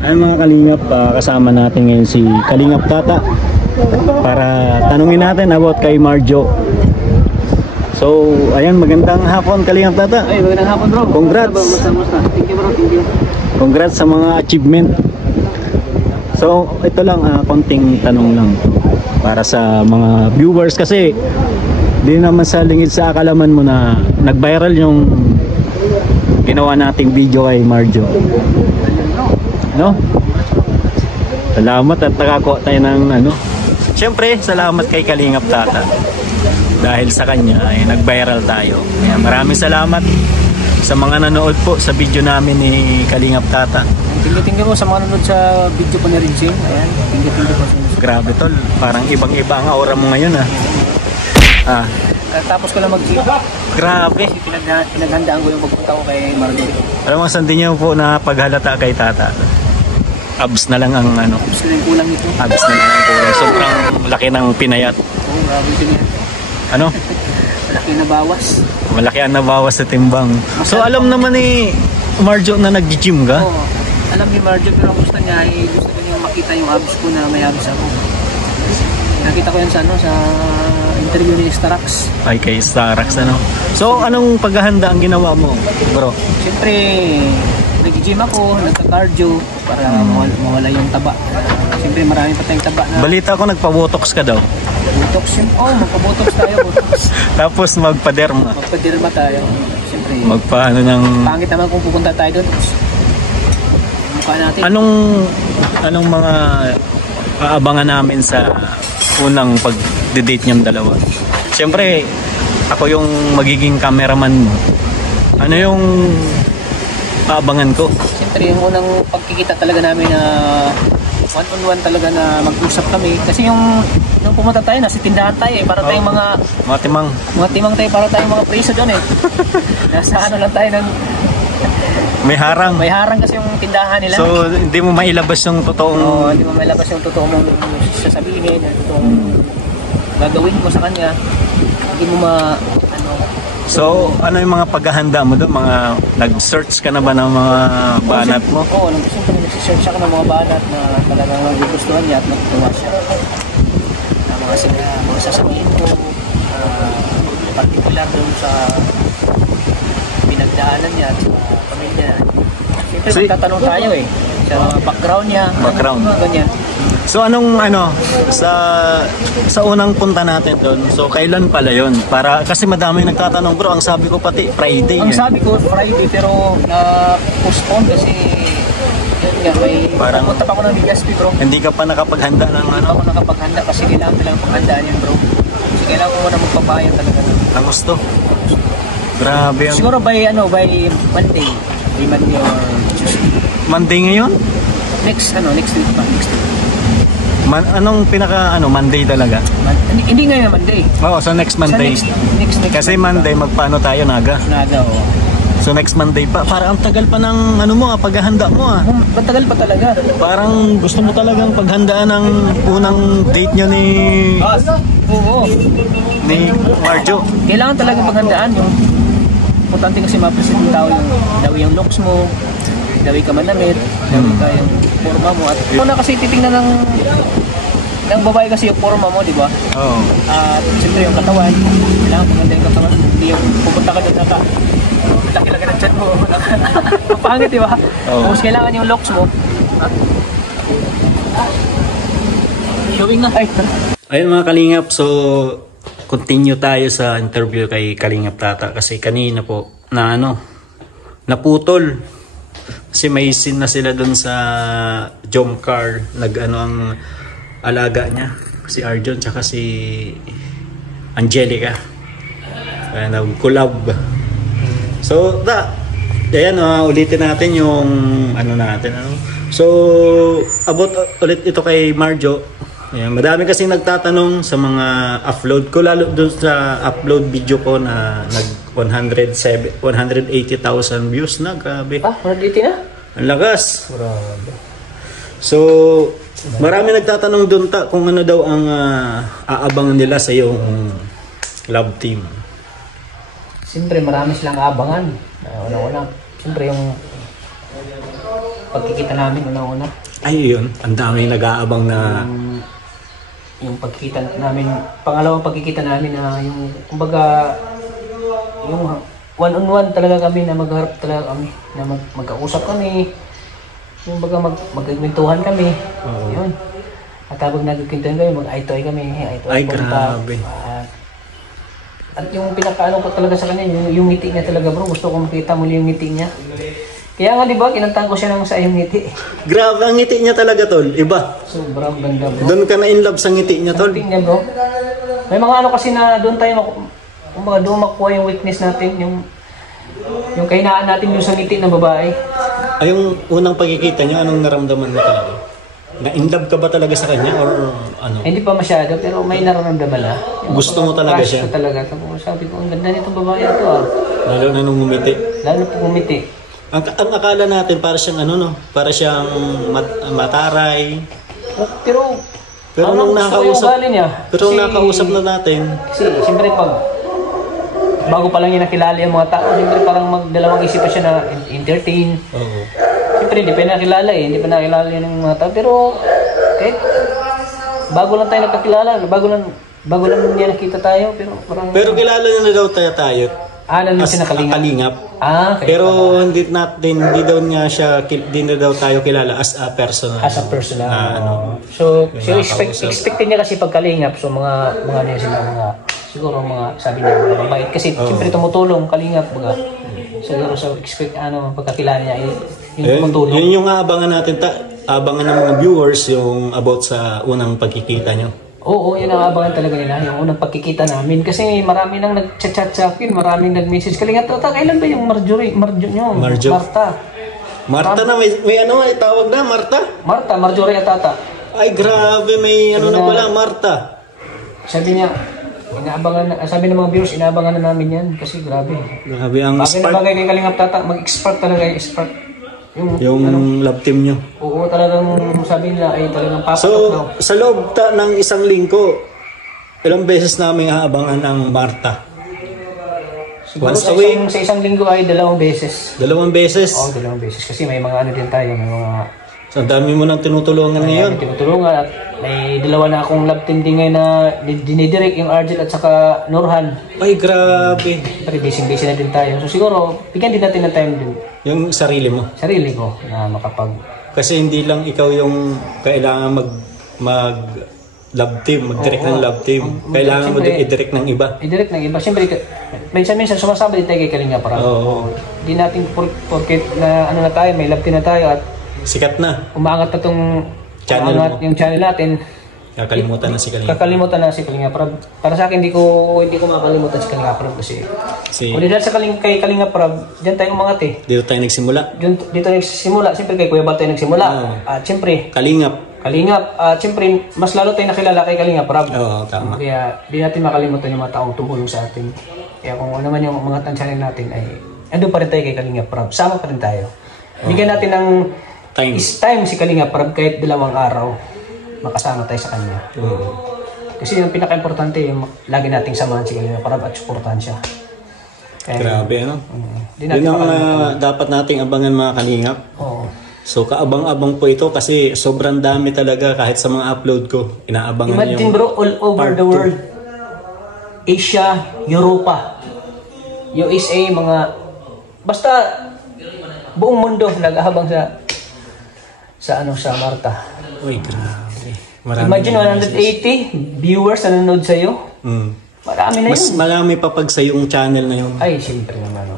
Ay mga Kalingap, kasama natin ngayon si Kalingap Tata para tanungin natin about kay Marjo. So, ayan, magandang hapon Kalingap Tata. Ay, magandang hapon bro. Congrats. Thank you bro, thank you. Congrats sa mga achievement. So, ito lang, konting tanong lang para sa mga viewers kasi di naman sa lingid sa akalaman mo na nag-viral yung ginawa nating video kay Marjo. No? Salamat at nakakuha tayo ng ano. Siyempre, salamat kay Kalingap Tata. Dahil sa kanya ay nag-viral tayo. Kaya maraming salamat sa mga nanood po sa video namin ni Kalingap Tata. Tingin po sa mga nanood sa video po ni Rinsing. Ayan, tingin po. Grabe tol, parang ibang-iba ang aura mo ngayon Tapos ko lang mag-gym. Grabe. Pinaghandaan ko yung pagpunta ko kay Marjo. Alam mo, saan din niyo po na paghalata kay Tata? Abs na lang ang ano. Abs na lang kulang nito. Abs na lang ang kulang. Sobrang laki ng pinayat. Oo, grabe pinayat. Ano? Malaki na bawas. Malaki ang nabawas sa timbang. So alam naman ni Marjo na nag-gym ka? Oo. Alam ni Marjo pero gusto niya ay gusto niya makita yung abs ko na may abs ako. Nakita ko yan sa sa interview ni Starax. Ay kay Starax ano. So anong paghahanda ang ginawa mo, bro? Siyempre nag-gym ako, nagka-cardio para mawala yung taba. Siyempre marami pa tayong taba na. Balita ko nagpa-botox ka daw. Botox yun. Oh, magpa-botox tayo, botox. Tapos magpa-derma. Magpa-derma tayo. Siyempre. Magpa-ano ng... Pangit naman kung pupunta tayo doon. Mukha natin. Anong mga aabangan namin sa unang pag-date niyong dalawa? Siyempre, ako yung magiging cameraman mo. Ano yung aabangan ko? Siyempre, yung unang pagkikita talaga namin na one-on-one talaga na mag-usap kami. Kasi nung pumunta tayo, nasa tindahan tayo eh. Para tayong mga timang tayo, para tayong mga preso doon eh. Nasa ano lang tayo ng... May harang. May harang kasi yung tindahan nila. So, hindi mo mailabas yung totoong... Oo, hindi mo mailabas yung totoong sasabihin, yung totoong gagawin mo sa kanya. Hindi mo So, ano yung mga paghahanda mo doon? Mga nag-search ka na ba ng mga banat mo? Oo, siyempre nag-search ako ng mga banat na talagang nagugustuhan niya at natutuwa siya. Mga sasabihin ko, particular doon sa pinagdaanan niya at sa pamilya niya. Siyempre magtatanong tayo eh, sa background niya. Background. Ganyan. So anong sa unang punta natin doon? So kailan pala 'yon? Para kasi madaming nagtatanong bro, ang sabi ko pati Friday. Ang sabi ko Friday pero na-postpone kasi parang punta pa ako ng Legazpi bro. Hindi ka pa nakapaghanda ng ano? Ako nakapaghanda kasi kailangan ko lang paghandaan yun bro. Kasi kailangan ko muna magpapayan talaga. Ang gusto? Grabe yan. Siguro by Monday. By Monday or Tuesday. Monday ngayon? Next week pa. Next week. Anong Monday talaga? Hindi ngayon Monday. Oo, so next Monday. Next kasi Monday magpaano tayo naga? Naga, oo. So next Monday pa. Parang ang tagal pa ng paghahanda mo Matagal pa talaga. Parang gusto mo talagang paghandaan ng unang date nyo ni... Oo. Ni Marjo. Kailangan talagang paghandaan yung importante kasi ma-present yung tao yung looks mo. Dawi ka manamit, dawi ka yung forma mo. At una kasi titingnan ng babae kasi yung forma mo, di ba? Oo. At siyempre yung katawan, kailangan maganda yung katawan. Hindi yung pupunta ka doon laki-laki ng chat mo. Mapangit, di ba? Oo. Tapos kailangan yung looks mo. Showing na. Ayun mga Kalingap, so continue tayo sa interview kay Kalingap Tata kasi kanina po naputol. Kasi may scene na sila doon sa Jomcar, ang alaga niya, si Arjon tsaka si Angelica. Nag-collab. So, ayan, ulitin natin yung natin. So, about ulit ito kay Marjo. Ayan, madami kasi nagtatanong sa mga upload ko, lalo doon sa upload video ko na nag 180,000 views na, grabe. 180 na? Ang lakas. Grabe. So, marami nagtatanong doon kung ano daw ang aabangan nila sa yung love team. Siyempre marami silang aabangan. Una-una, siyempre yung pagkikita namin una-una. Ay, yun. Ang dami nag-aabang na... Yung pagkikita namin, pangalawang pagkikita namin na yung, kumbaga, yung one-on-one talaga kami na magharap talaga kami, na magkausap kami, yung baga magkwentuhan kami, yun. At habang nagkikwentuhan kami, mag-eye-to-eye kami, eye-to-eye Ay, grabe. At yung pinakaano ko talaga sa kanya, yung ngiti niya talaga bro, gusto ko makita muli yung ngiti niya. Kaya nga diba, kinantahan ko siya ng sa iyong ngiti. Grabe, ang ngiti niya talaga, tol. Iba. Sobrang ganda bro. Doon ka na in love sa ngiti niya, tol. Sa ngiti niya bro. May mga ano kasi na doon tayo, kumbaga doon makuha yung weakness natin, yung kahinaan natin yung sa ngiti ng babae. Ay, yung unang pagkikita niyo, anong naramdaman mo talaga? Na-in love ka ba talaga sa kanya or ano? Hindi pa masyado, pero may nararamdaman na. Gusto mo talaga crush siya? Ko talaga. Sabi ko, ang ganda nitong babae ito ah. Lalo na nung ngumiti. Lalo po ngumiti. Ang akala natin para siyang ano no, para siyang mataray. Pero nung nakausap, nung nakausap na natin. Kasi siyempre bago pa lang niya nakilala yung mga tao, siyempre parang magdalawang isip pa siya na entertain. Oo. Siyempre hindi pa nakilala hindi pa nakilala yun ng mga tao. Pero kahit bago lang tayo nagkakilala, bago lang niya nakita tayo, pero parang... Pero kilala niya na daw tayo. Namin siya Kalingap. Pero hindi na daw tayo kilala as a personal. As a personal. Ano, so expected niya kasi pag Kalingap, so mga niya sila siguro mga sabi niya mga mabait kasi siyempre tumutulong Kalingap baga. Siguro so expect pagkakilala niya yung tumutulong. Yun yung abangan natin abangan ng mga viewers yung about sa unang pagkikita niyo. Oo, yun ang abangan talaga nila, yung unang pagkikita namin. Kasi marami nang nag-chat sa akin, marami nag-message. Kalingap, kailan ba yung Marta? Marta na, may tawag na, Marta? Marjorie at Tata. Ay, grabe, may na pala, Marta. Sabi niya, sabi ng mga viewers, inaabangan na namin yan. Kasi grabe. Grabe ang spark. Bagay na bagay kay Kalingap Tata, mag-spark talaga yung spark. Yung love team nyo. Oo, talagang sabi nila ay talagang papatok daw. Sa loob ng isang linggo, ilang beses namin aabangan ang Marta? Siguro once a week? Sa isang linggo ay 2 beses. 2 beses? Oo, 2 beses. Kasi may mga ano din tayo, may mga... So, dami mo nang tinutulungan ngayon. Tinutulungan at may 2 na akong love team din ngayon na dinidirect yung Argel at saka Nurhan. Ay, grabe. Pero busy na din tayo. So siguro, bigyan din natin ng time din. Yung sarili mo? Sarili ko na makapag... Kasi hindi lang ikaw yung kailangan mag love team, mag-direct ng love team. Kailangan mo din i-direct ng iba. I-direct ng iba. Siyempre, minsan sumasama din tayo kay Kalinga para. Hindi natin porket na ano na tayo, may love team na tayo at sikat na. Umangat na itong yung channel natin. Kakalimutan na si Kalinga. Kakalimutan na si Kalinga Prab. Para sa akin, hindi ko makakalimutan si Kalinga Prab kasi kung dahil sa kay Kalinga Prab, diyan tayo umangat eh. Dito tayo nagsimula. Dito nagsimula. Siyempre kay Kuya Bal tayo nagsimula. At siyempre, Kalingap. At siyempre, mas lalo tayo nakilala kay Kalinga Prab. Oo, tama. Kaya di natin makalimutan yung mga taong tumulong sa atin. Kaya kung ano naman yung mga channel natin ay ando pa rin tayo kay Kalinga Prab. Sama pa rin tayo. Bigyan natin ng time si Kalinga Prab kahit 2 araw makasama tayo sa kanya. Kasi yung pinaka-importante yung lagi nating samahan si Kalinga Prab at suportahan siya. Grabe ano? Yun ang dapat nating abangan mga Kalingap. Oo. So kaabang-abang po ito kasi sobrang dami talaga kahit sa mga upload ko. Inaabangan niyo. Imagine bro, all over the world. Asia, Europa, USA, mga basta buong mundo nag-ahabang sa Marta. Uy, grabe. Imagine 180 viewers na nanonood sa iyo. Marami na yun. Mas marami pa pag sa yung channel na yun. Ay, siyempre naman.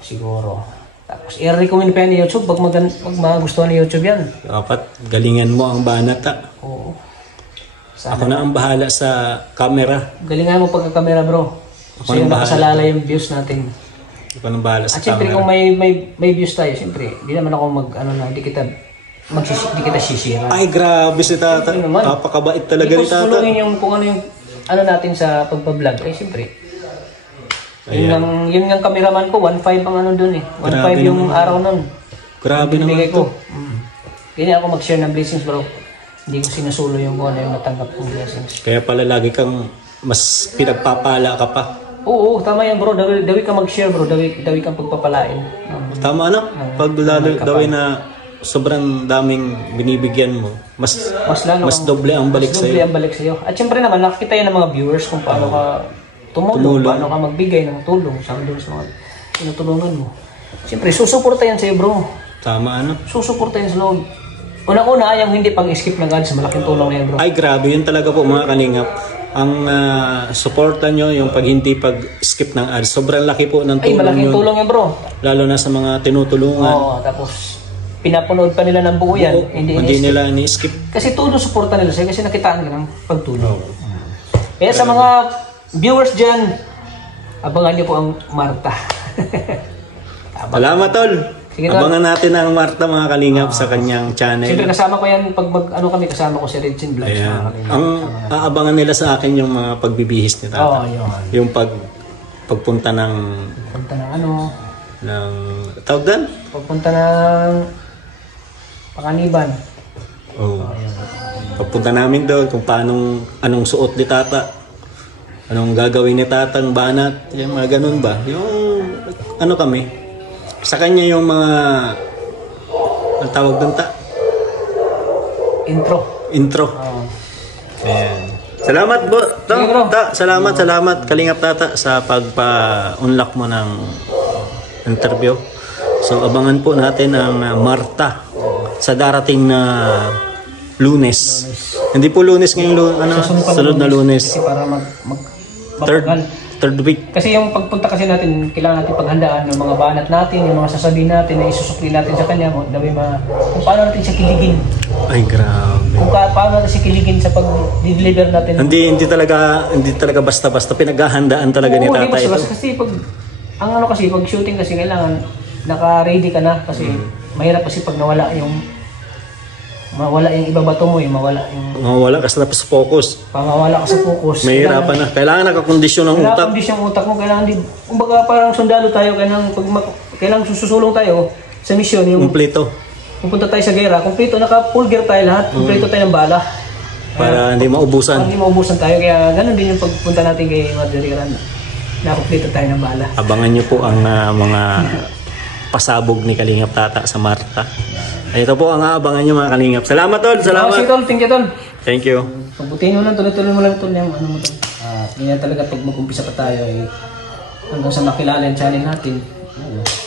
Siguro. Tapos, i-recommend pa yan ni YouTube. Pag magustuhan ni YouTube yan. Dapat galingan mo ang banata. Oo. Ako na ang bahala sa camera. Galingan mo pagka-camera bro. Kasi yung nakasalala yung views natin. Ako nang bahala sa camera. At siyempre kung may views tayo, siyempre, di naman ako hindi kita sisira. Ay, grabe si Tata. Napakabait talaga ni Tata. Hindi ko kung ano yung natin sa pagpa-vlog. Ay, siyempre. Yun ng cameraman ko, 1.5 ang dun eh. 1.5 yung araw nun. Grabe naman ito. Ganyan ako mag-share ng blessings bro. Hindi ko sinusulo yung kung ano yung natanggap kong blessings. Kaya pala lagi kang mas pinagpapala ka pa. Oo, tama yan bro. Dawi ka mag-share bro. Dawi kang pagpapalain. Tama na. Pag dawi na sobrang daming binibigyan mo, mas lalo doble ang balik mas sa doble ang balik sa iyo. At syempre naman nakikita yan ng mga viewers kung paano ka tumulong, paano ka magbigay ng tulong sa mga tinutulungan mo. Syempre susuporta yan sa iyo, bro. Tama, ano? Susuporta yan sa loob. Unang-una, yung hindi pang-skip ng ads, malaking tulong na yan, bro. Ay, grabe. Yun talaga po, mga kalingap. Ang suporta nyo, yung pag hindi pag-skip ng ads, sobrang laki po ng tulong. Ay, malaking tulong yan, bro. Lalo na sa mga tinutulungan. Oo, tapos pinapanood pa nila ng buo yan. Hindi nila ni-skip. Kasi todo suporta nila sa'yo kasi nakitaan ka ng pagtulong. Kaya sa mga viewers dyan, abangan nyo po ang Marta. Salamat, tol. Sige, tol. Abangan natin ang Marta, mga kalingap, sa kanyang channel. Siyempre kasama ko yan pag kami kasama ko si Redsin Vlogs. Ang aabangan nila sa akin yung mga pagbibihis ni Tata. Oo, yun. Yung pagpunta ng Pagpunta ng ano? ng tawag doon? Pagpunta ng Pakaniban. Oo. Pagpunta namin doon kung anong suot ni Tata. Anong gagawin ni Tata ng banat. Yung mga ganun ba? Yung ano kami. Sa kanya yung mga ang tawag doon, Intro. Ayan. Salamat po. Salamat Kalingap Tata sa pagpa-unlock mo ng interview. So abangan po natin ang Marta sa darating na Lunes. Hindi po Lunes ngayong sunod na Lunes. Kasi para Third week. Kasi yung pagpunta kasi natin, kailangan natin paghandaan ng mga banat natin, yung mga sasabihin natin na isusukli natin sa kanya, kung paano natin siya kiligin. Ay, grabe. Kung paano natin siya kiligin sa pag-deliver natin. Hindi talaga basta-basta pinaghahandaan talaga ni Tata ito. Kasi pag shooting kasi kailangan naka-ready ka na kasi mahirap kasi pag mawala yung ibabato mo, mawala ka sa focus. Mawala ka sa focus. Mahirapan na. Kailangan nakakondisyon ng utak. Nakakondisyon ng utak mo. Kailangan kumbaga parang sundalo tayo. Kailangan susulong tayo sa misyon. Kumpleto. Pupunta tayo sa gera. Kumpleto. Naka-full gear tayo lahat. Kumpleto tayo ng bala. Para hindi maubusan. Hindi maubusan tayo. Kaya ganun din yung pagpunta natin kay Marjorie Caran. Naka-kumpleto tayo ng bala. Abangan nyo po ang mga pasabog ni Kalingap Tata sa Marta. Ito po ang aabangan nyo, mga Kalingap. Salamat, tol. Salamat. Thank you, tol. Thank you. Pagbutiin mo lang, tuloy-tuloy mo lang, tol. Yung ano mo, tol. Ganyan talaga pag mag-umpisa pa tayo, hanggang sa makilala yung channel natin.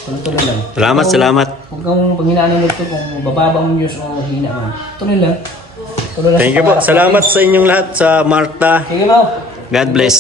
Tuloy-tuloy lang. Salamat. Huwag kang panghinaan ng ito kung bababang news o hina man. Tuloy lang. Thank you po. Salamat sa inyong lahat sa Marta. Sige mo. God bless.